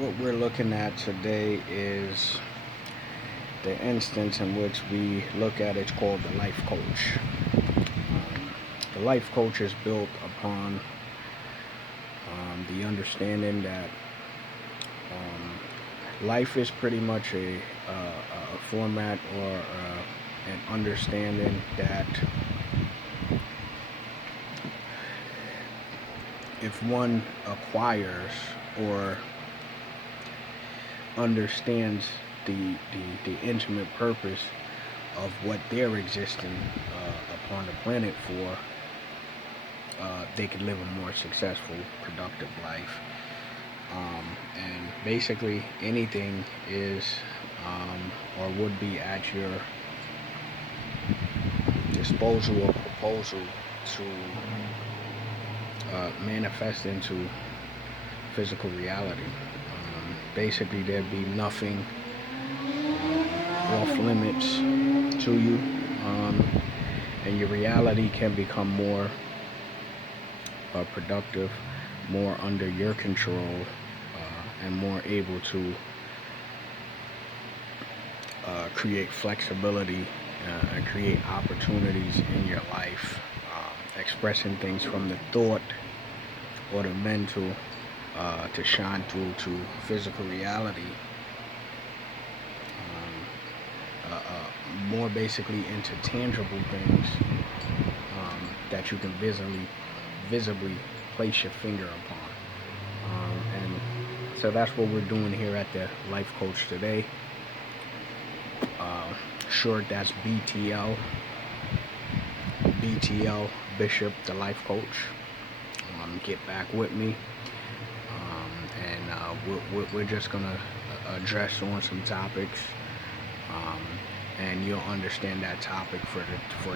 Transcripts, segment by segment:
what we're looking at today is the instance in which we look at it's called the life coach. The life coach is built upon the understanding that life is pretty much a format or an understanding that if one acquires or understands the intimate purpose of what they're existing upon the planet for, they could live a more successful, productive life. And basically, anything is or would be at your disposal or proposal to manifest into physical reality. Basically, there'd be nothing off limits to you, and your reality can become more productive, more under your control, and more able to create flexibility and create opportunities in your life, expressing things from the thought or the mental to shine through to physical reality, more basically into tangible things that you can visibly place your finger upon. And so that's what we're doing here at the Life Coach today. Short, that's BTL. BTL, Bishop, the Life Coach. Get back with me. And we're just going to address on some topics. And you'll understand that topic for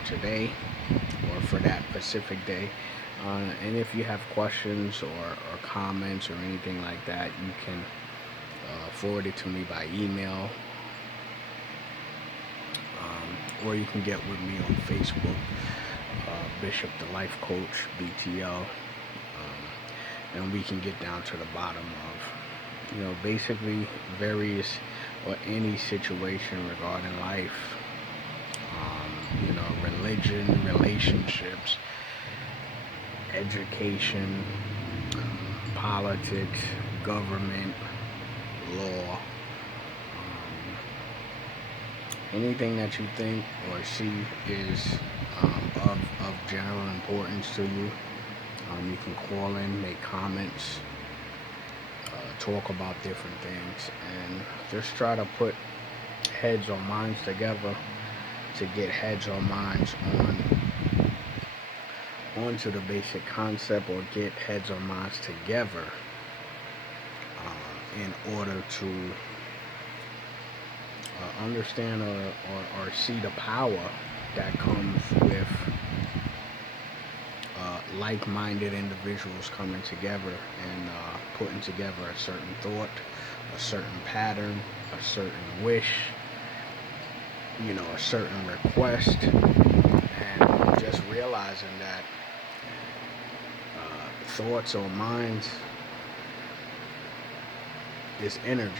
today or for that specific day. And if you have questions or comments or anything like that, you can forward it to me by email, or you can get with me on Facebook, Bishop the Life Coach, BTL, and we can get down to the bottom of, basically various or any situation regarding life, religion, relationships, education, politics, government, law, anything that you think or see is of general importance to you. You can call in, make comments, talk about different things, and just try to put heads or minds together to get heads or minds onto the basic concept, or get heads or minds together in order to understand or see the power that comes with like-minded individuals coming together and putting together a certain thought, a certain pattern, a certain wish, a certain request, and just realizing that thoughts or minds is energy,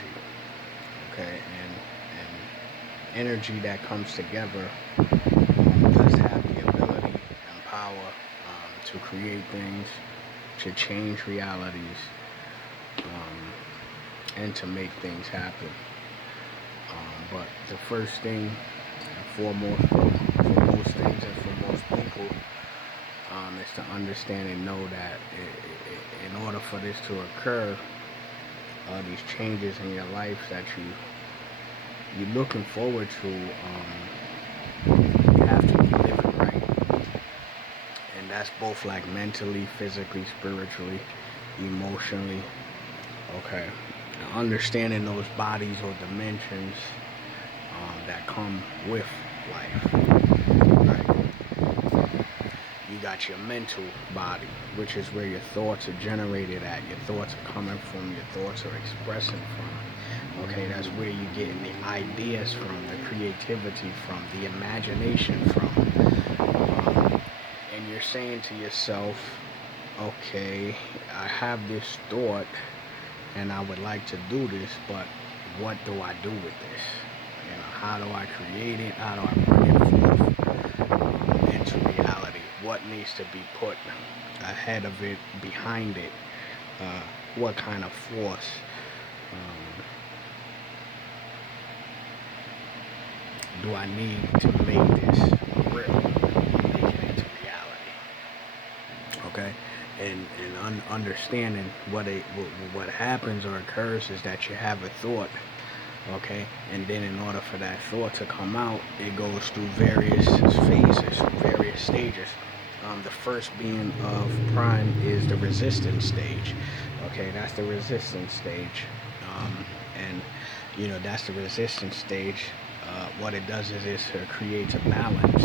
okay, and energy that comes together does have the ability and power to create things, to change realities, and to make things happen. But the first thing and foremost for most things and for most people is to understand and know that in order for this to occur, these changes in your life that you're looking forward to, you have to be living right, and that's both like mentally, physically, spiritually, emotionally. Okay, now, understanding those bodies or dimensions that come with life. Right? You got your mental body, which is where your thoughts are generated at, your thoughts are coming from, your thoughts are expressing from. Okay, that's where you're getting the ideas from, the creativity from, the imagination from. And you're saying to yourself, okay, I have this thought, and I would like to do this, but what do I do with this? How do I create it? How do I bring it forth into reality? What needs to be put ahead of it, behind it? What kind of force um, do I need to make this real, make it into reality? Okay, and understanding what happens or occurs is that you have a thought. Okay, and then in order for that thought to come out, it goes through various phases, various stages. The first being of prime is the resistance stage. Okay, that's the resistance stage. And that's the resistance stage. What it does is it creates a balance,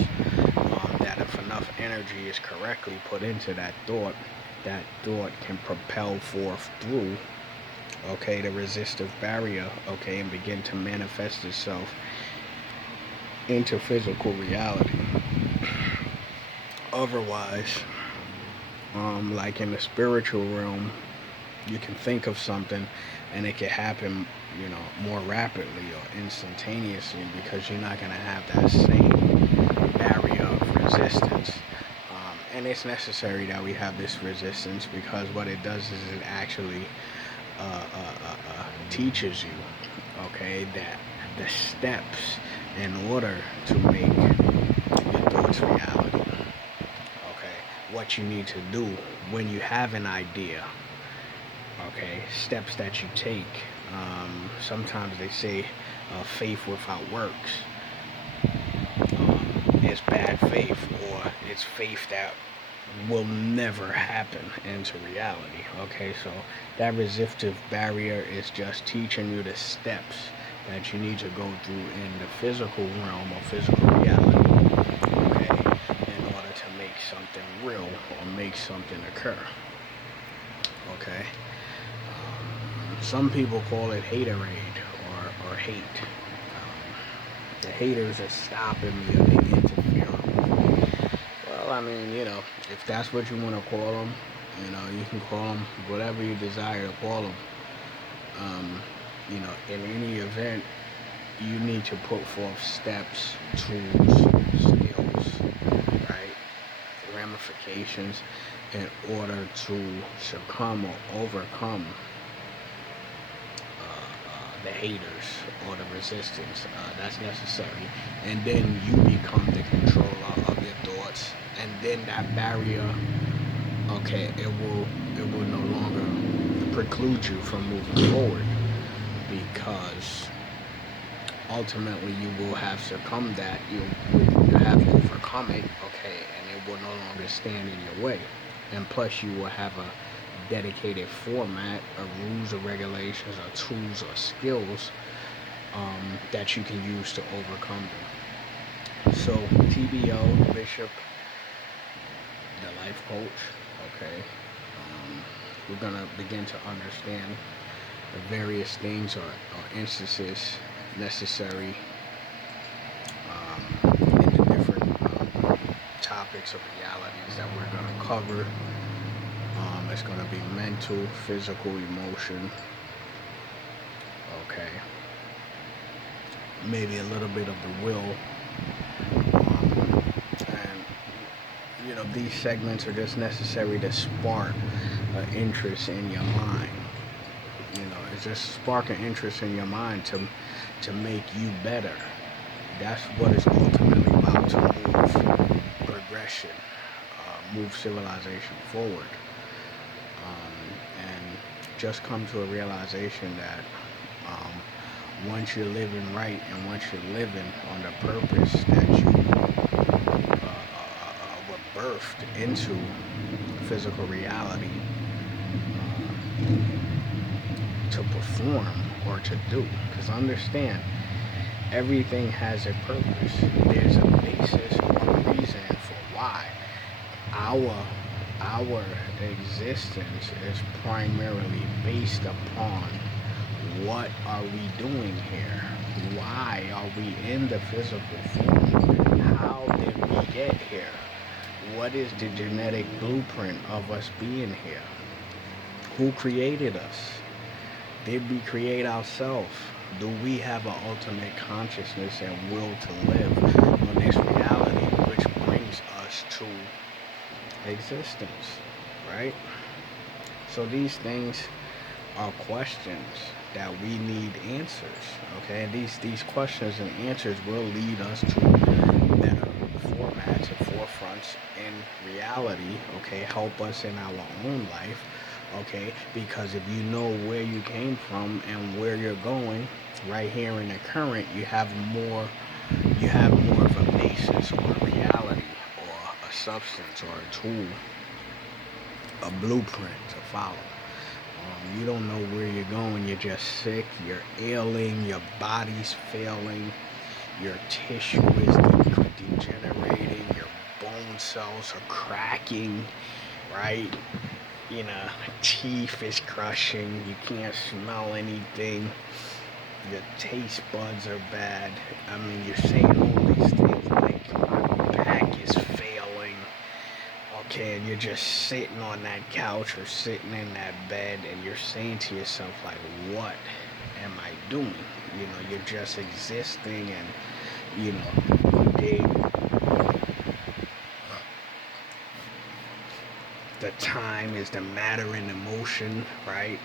that if enough energy is correctly put into that thought can propel forth through, okay, the resistive barrier, okay, and begin to manifest itself into physical reality. Otherwise, like in the spiritual realm, you can think of something and it can happen, more rapidly or instantaneously, because you're not going to have that same barrier of resistance. And it's necessary that we have this resistance, because what it does is it actually teaches you, okay, that the steps in order to make your thoughts reality. Okay, what you need to do when you have an idea. Okay, steps that you take. Sometimes they say faith without works is bad faith, or it's faith that will never happen into reality. Okay, so that resistive barrier is just teaching you the steps that you need to go through in the physical realm or physical reality, okay, in order to make something real or make something occur. Okay, some people call it haterade, or hate. The haters are stopping me or they interfere. Well, I mean, if that's what you want to call them, you can call them whatever you desire to call them. Um, in any event, you need to put forth steps, tools, skills, right? Ramifications in order to succumb or overcome the haters or the resistance. That's necessary. And then you become the controller of your thoughts. And then that barrier, okay, it will no longer preclude you from moving forward, because ultimately you will have succumbed that, you have overcome it, okay, and it will no longer stand in your way. And plus you will have a dedicated format of rules or regulations or tools or skills, that you can use to overcome them. So TBO Bishop, the life coach, okay, we're gonna begin to understand the various things or instances necessary, in the different topics of realities that we're going to cover. It's going to be mental, physical, emotion, okay, maybe a little bit of the will. And these segments are just necessary to spark an interest in your mind. It's just spark an interest in your mind to make you better. That's what it's ultimately about, to move progression, move civilization forward, and just come to a realization that, once you're living right and once you're living on the purpose that you were birthed into physical reality, to perform or to do. Because understand, everything has a purpose. There's a basis or a reason for why. Our existence is primarily based upon what are we doing here? Why are we in the physical form? How did we get here? What is the genetic blueprint of us being here? Who created us? Did we create ourselves? Do we have an ultimate consciousness and will to live on this reality, which brings us to existence, right? So these things are questions that we need answers. Okay, and these questions and answers will lead us to better formats and forefronts in reality. Okay, help us in our own life. Okay, because if you know where you came from and where you're going, right here in the current, you have more of a basis or a reality or a substance or a tool, a blueprint to follow. You don't know where you're going. You're just sick. You're ailing. Your body's failing. Your tissue is degenerating. Your bone cells are cracking, right? You know, teeth is crushing. You can't smell anything. Your taste buds are bad. I mean, you're saying all these things like your back is failing. Okay, and you're just sitting on that couch or sitting in that bed and you're saying to yourself, like, what am I doing? You know, you're just existing and, you know, the time is the matter in the motion, right?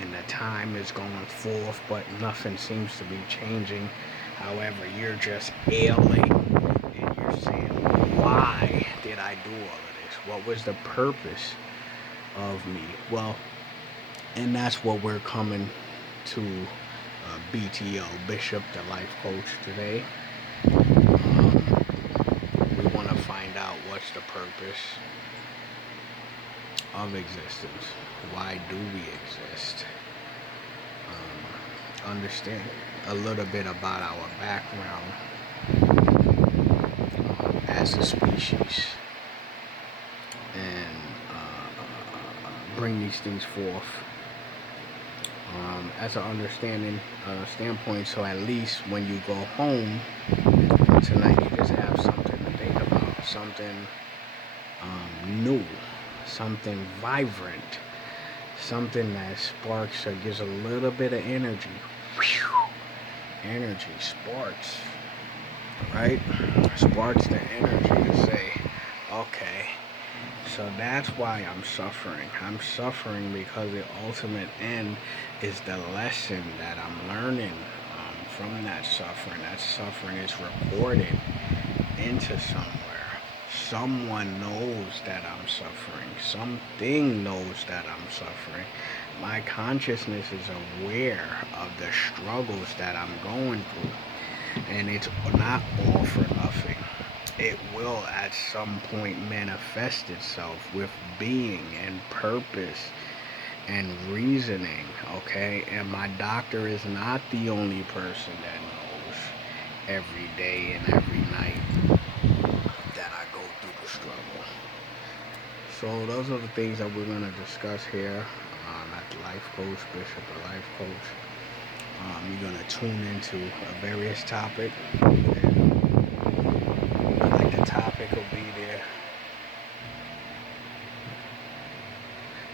And the time is going forth, but nothing seems to be changing. However, you're just ailing and you're saying, why did I do all of this? What was the purpose of me? Well, and that's what we're coming to BTO, Bishop the Life Coach, today. We want to find out what's the purpose of existence. Why do we exist? Understand a little bit about our background as a species and bring these things forth as an understanding standpoint, so at least when you go home tonight you just have something to think about, something new, something vibrant, something that sparks or gives a little bit of energy. Energy sparks, right? Sparks the energy to say, okay, so that's why I'm suffering. I'm suffering because the ultimate end is the lesson that I'm learning from that suffering. That suffering is recorded into somewhere. Someone knows that I'm suffering. Something knows that I'm suffering. My consciousness is aware of the struggles that I'm going through. And it's not all for nothing. It will at some point manifest itself with being and purpose and reasoning, okay? And my doctor is not the only person that knows every day and every night that I go through the struggle. So those are the things that we're going to discuss here at the Life Coach, Bishop the Life Coach. You're going to tune into a various topic. Like the topic will be there.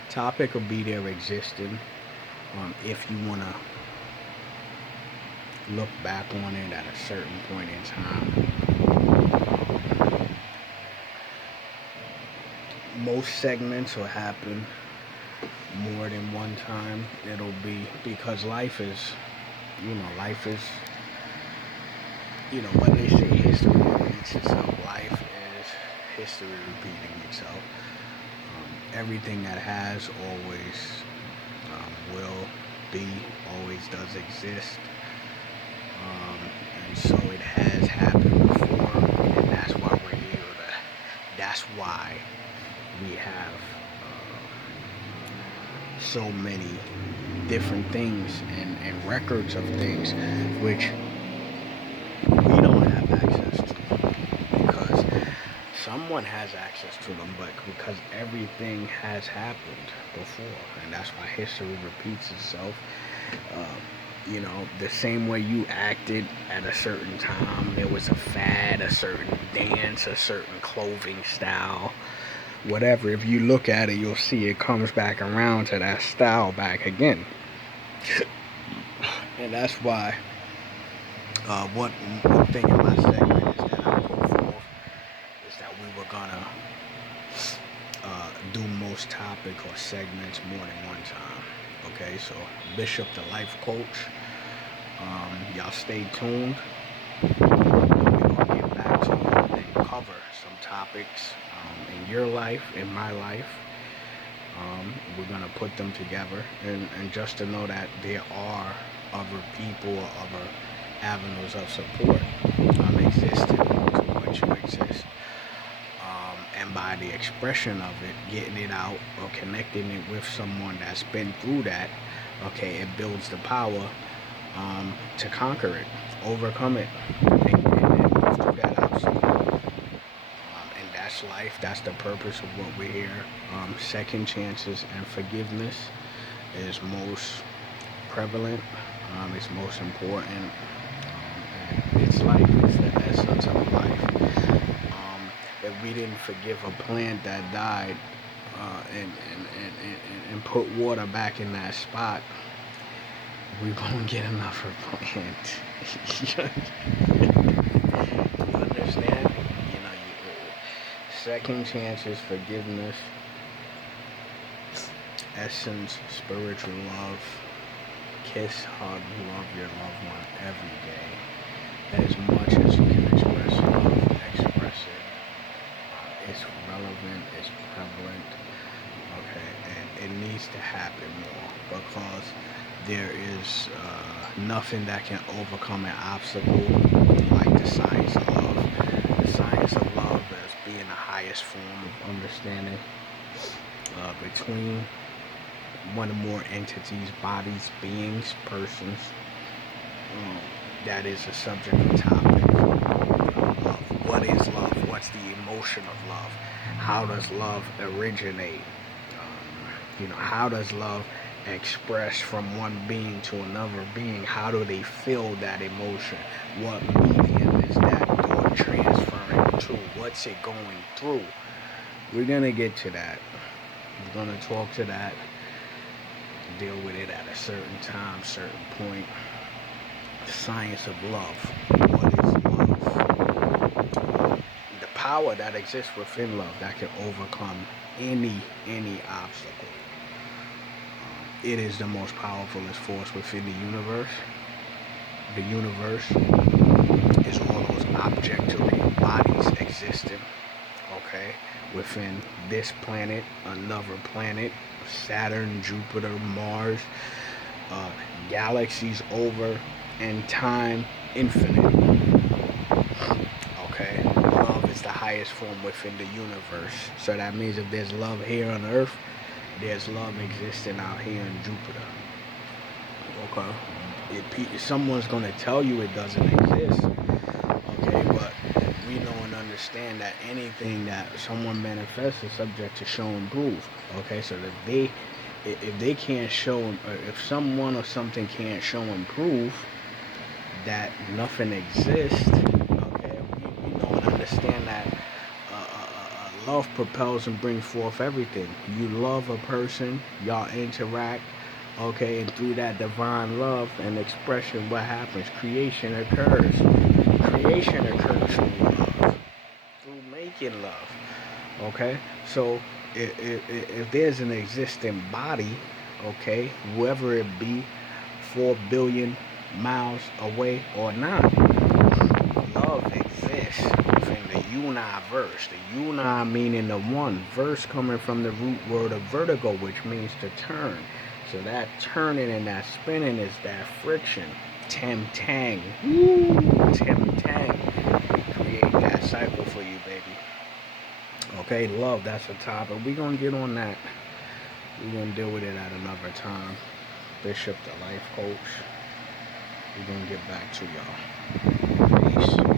Topic will be there existing. If you want to look back on it at a certain point in time. Most segments will happen more than one time. It'll be because life is, what they say, history repeats itself. Life is history repeating itself. Everything that has always will be, always does exist. And so it has happened before, and that's why we're here. That's why we have so many different things and records of things which we don't have access to, because someone has access to them, but because everything has happened before, and that's why history repeats itself. The same way you acted at a certain time, there was a fad, a certain dance, a certain clothing style, whatever. If you look at it, you'll see it comes back around to that style back again. And that's why one thing in my segment is that I put forth is that we were gonna do most topic or segments more than one time. Okay, so Bishop the Life Coach, y'all stay tuned. We're gonna get back to you and cover some topics in your life, in my life. We're gonna put them together, and just to know that there are other people or other avenues of support existing to what you exist. And by the expression of it, getting it out or connecting it with someone that's been through that, okay, it builds the power to conquer it, overcome it, and move through that obstacle. And that's life. That's the purpose of what we're here. Second chances and forgiveness is most prevalent. It's most important. And it's life. It's the essence of life. If we didn't forgive a plant that died and put water back in that spot, we won't get another plant. You understand? Second chances, forgiveness, essence, spiritual love, kiss, hug, love your loved one every day. As much as you can express love, express it. It's relevant, it's prevalent, okay, and it needs to happen more because there is nothing that can overcome an obstacle like the science of love. The science of love as being the highest form of understanding between one or more entities, bodies, beings, persons. That is a subject of topic. Love. What is love? What's the emotion of love? How does love originate? How does love express from one being to another being? How do they feel that emotion? What medium is that door transferring to? What's it going through? We're gonna get to that. We're gonna talk to that, deal with it at a certain time, certain point. The science of love. What is love? The power that exists within love that can overcome any obstacle. It is the most powerful force within the universe. The universe is all those objectively bodies existing, okay, within this planet, another planet, Saturn, Jupiter, Mars, galaxies over, and time infinite. Okay, love is the highest form within the universe. So that means if there's love here on Earth, there's love existing out here in Jupiter. Okay, if someone's gonna tell you it doesn't exist, okay, but we know and understand that anything that someone manifests is subject to show and prove. Okay, so if they can't show, or if someone or something can't show and prove that nothing exists, okay, we know and understand that love propels and brings forth everything. You love a person, y'all interact, okay, and through that divine love and expression, what happens? Creation occurs. Creation occurs through love, through making love, okay? So if there's an existing body, okay, whoever it be, 4 billion miles away or not, love exists within the universe. The uni meaning the one, verse coming from the root word of vertigo, which means to turn. So that turning and that spinning is that friction. Tim Tang. Woo! Tim Tang. Create that cycle for you, baby. Okay, love, that's a topic. We're going to get on that. We're going to deal with it at another time. Bishop, the life coach. We're going to get back to y'all. Peace.